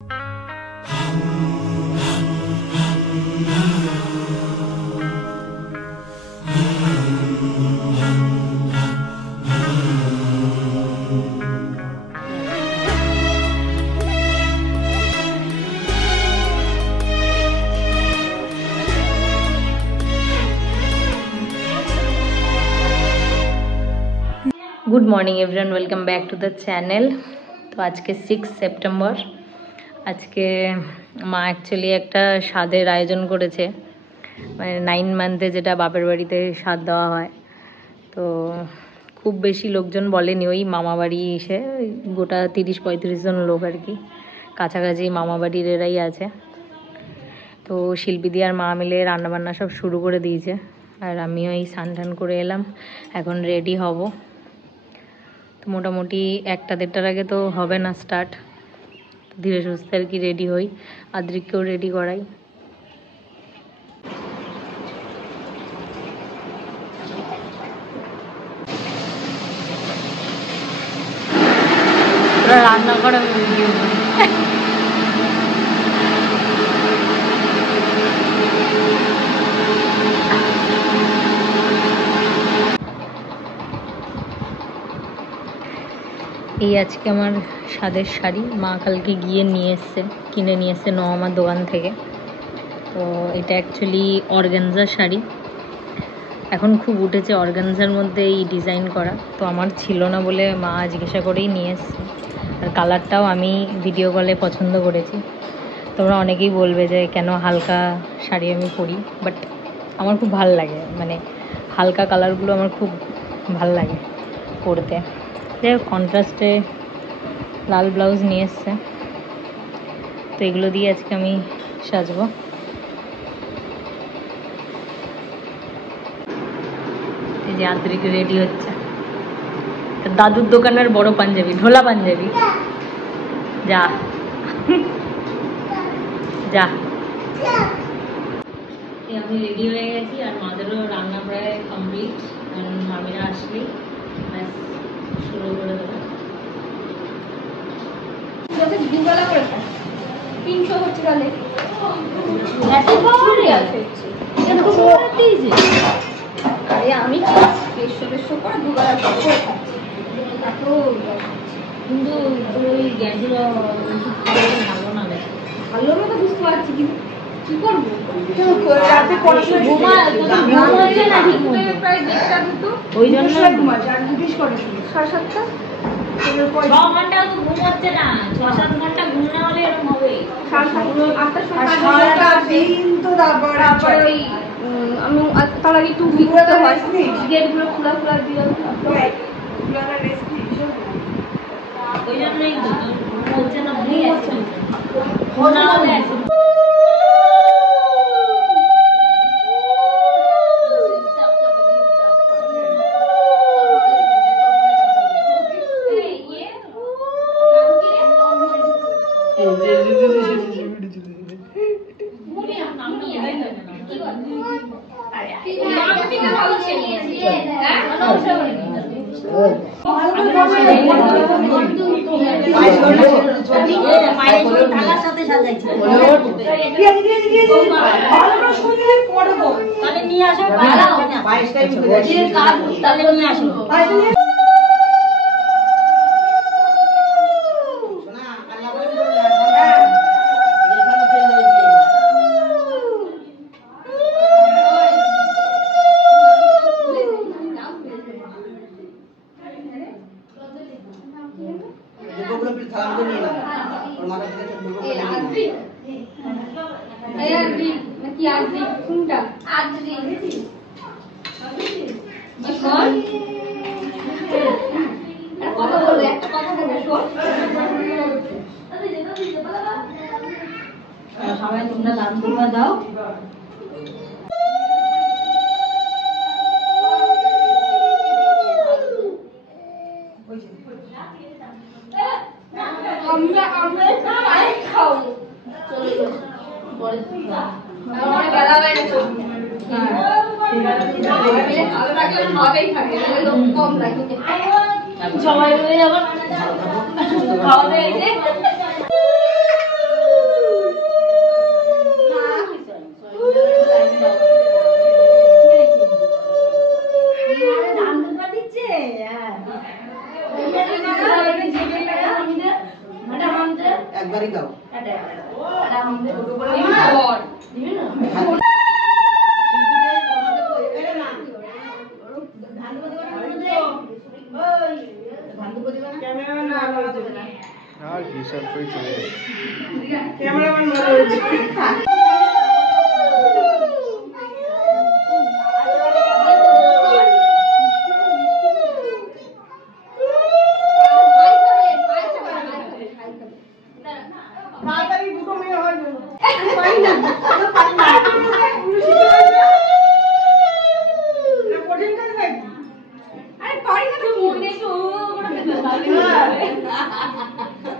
Good morning everyone, welcome back to the channel. तो आज के 6 सेप्टेम्बर आज के मा एक्चुअली एक स्वादेर आयोजन करेছে মানে 9 মান্থে যেটা বাপের বাড়িতে স্বাদ দেওয়া হয়। তো খুব বেশি লোকজন বলেনি, ওই মামা বাড়ি এসে গোটা 30-35 জন লোক আর কি, কাছাকাছি মামা বাড়ির এরাই আছে। তো শিল্পীদি আর মা মিলে রান্নাবান্না সব শুরু করে দিয়েছে, আর আমিও এই স্নান টান করে এলাম, এখন রেডি হব। তো মোটামুটি 1টা-1:30টার আগে তো হবে না স্টার্ট, ধীরে সুস্থে আর কি রেডি হই, আদ্রিককেও রেডি করাই। রান্না করা ভিডিও এই আজকে আমার স্বাদের শাড়ি মা কালকে গিয়ে কিনে নিয়ে এসছে নওয়ামার দোকান থেকে। তো এটা অ্যাকচুয়ালি অর্গানজার শাড়ি, এখন খুব উঠেছে অর্গানজার মধ্যে এই ডিজাইন করা। তো আমার ছিল না বলে মা জিজ্ঞাসা করেই নিয়ে এসছে, আর কালারটাও আমি ভিডিও কলে পছন্দ করেছি। তোমরা অনেকেই বলবে যে কেন হালকা শাড়ি আমি পরি, বাট আমার খুব ভাল লাগে, মানে হালকা কালারগুলো আমার খুব ভাল লাগে পরতে। যাই হোক, কন্ট্রাস্টে লাল ব্লাউজ নিয়ে এসছে, তো এগুলো দিয়ে আজকে আমি সাজবো। এই যে আদ্রিক রেডি হচ্ছে, দাদুর দোকানের বড় পাঞ্জাবি, ঢোলা পাঞ্জাবি। যা যা আমি রেডি হয়ে গেছি, আর মাদেরও রান্না প্রায় কমপ্লিট, কারণ মামিরা আসলেই ব্যাস শুরু করে দেবো। দুবেলা করে 300 হচ্ছে তাহলে আরে আমি 150 করে দুবেলা করে খাচ্ছি। কিন্তু ওই গ্যাসগুলো ভালো না, বেশি ভালো তো বুঝতে পারছি, কিন্তু কি করবো রাতে প্রায় 1:30 ওই জন্য 7:30 6 ঘন্টা তো ঘুম হচ্ছে না, 6-7 ঘন্টা ঘুম না হলে এরকম হবে। 8টা দিন তো তারপরে ওই আমি তার আগে একটু ঘুরতে হয়, গেটগুলো খোলা দিয়ে ওই জন্যই ঘুম হচ্ছে না, ভুলে যাচ্ছে না হলে নিয়ে আসো, তাহলে নিয়ে আসো। সবাই তোমরা লাভ করবা দাও। সবাই হয়ে যাবে খাওয়া দাওয়া। গাড়ি দাও আর কি সব কই চলে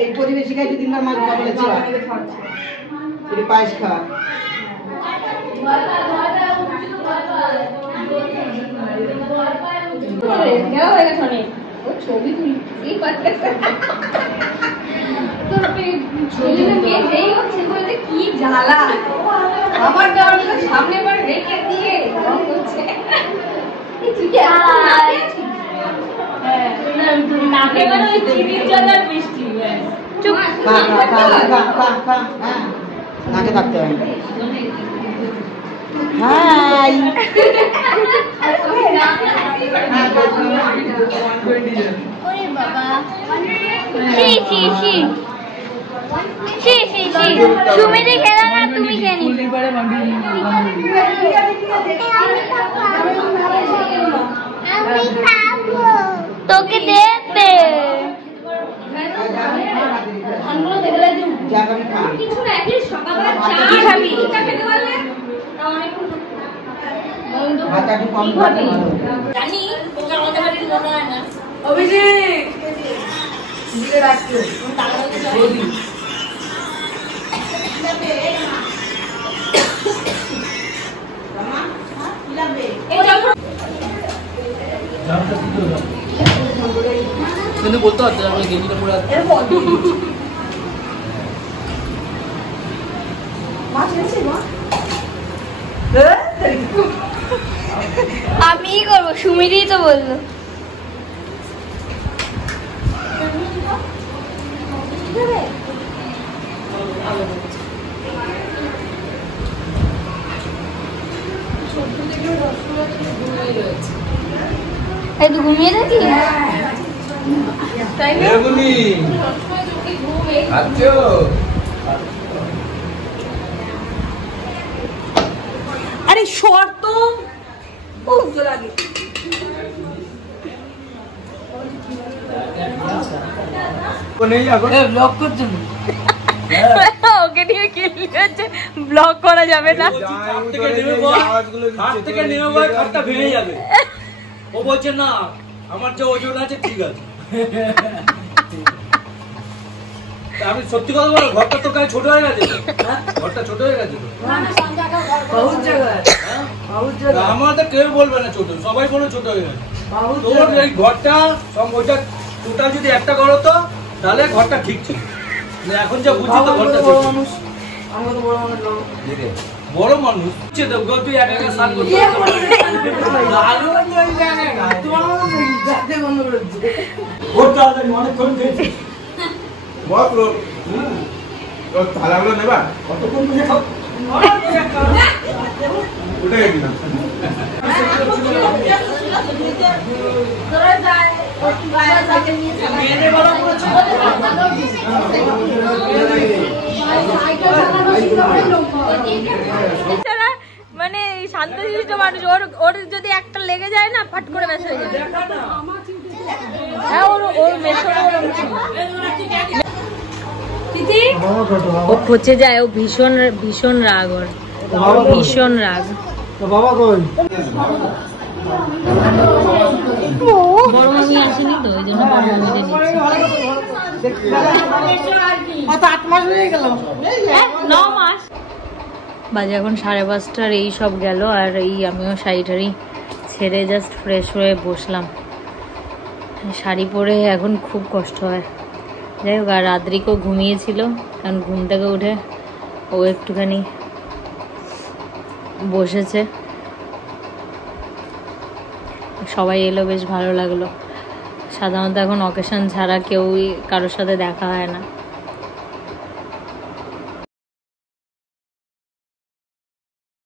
এই পরিবেশে খাইতে দিনবার মাছ খাওয়া বলেছি এটা পায়েস খাওয়া ছবি তুলি কি জ্বালা আমার সামনে রেখে দিয়ে নাকে থাকতে হয় হাই সুমিদি খেলা না তুমি খেলি তোকে দেখবে কিন্তু বলতে পারছে আমরা গেঞ্জিটা পুরো আমি করবো সুমিদি তো বললো এই তো ঘুমিয়ে থাকি আরে শর্ত লাগে ব্লক করছে ওকে নিয়ে কিনলে হচ্ছে ব্লগ করা যাবে না থেকে নেমে খাটটা ভেঙে যাবে ও বলছে না আমার যে ওজন আছে ঠিক আছে আমি সত্যি কথা বলো ঘরটা তো কাজ ছোট হয়ে গেছে ঘরটা ছোট হয়ে গেছে আমাদের কেউ বলবে না ছোট সবাই বলে ছোট হয়ে গেছে তোর এই ঘরটা সব ওইটা টোটাল যদি একটা ঘর হতো তাহলে ঘরটা ঠিক ছিল এখন যা বুঝি তো ঘরটা ছোট মানুষ আমরা তো বড় মানুষ তুই একা একা স্নান করতে অনেকক্ষণ খেয়েছিস থালাগুলো নেবা কতক্ষণ বুঝে খাও ওটাই কিনা মানে শান্তশিষ্ট মানুষ ওর যদি একটা লেগে যায় না ফাট করে ব্যাস হয়ে যাবে হ্যাঁ ওর মেশো ও পচে যায় ও ভীষণ ভীষণ রাগ ওর ভীষণ রাগ বাবা কই বড় মামি আসেনি তো ওই জন্য বড় মামিকে কত 8 মাস হয়ে গেল 9 মাস বাজে এখন 5:30 এই সব গেল আর এই আমিও শাড়ি টাড়ি ছেড়ে জাস্ট ফ্রেশ হয়ে বসলাম শাড়ি পরে এখন খুব কষ্ট হয় যাই হোক আর রাত্রিকেও ঘুমিয়েছিল কারণ ঘুম থেকে উঠে ও একটুখানি বসেছে সবাই এলো বেশ ভালো লাগলো সাধারণত এখন অকেশন ছাড়া কেউই কারোর সাথে দেখা হয় না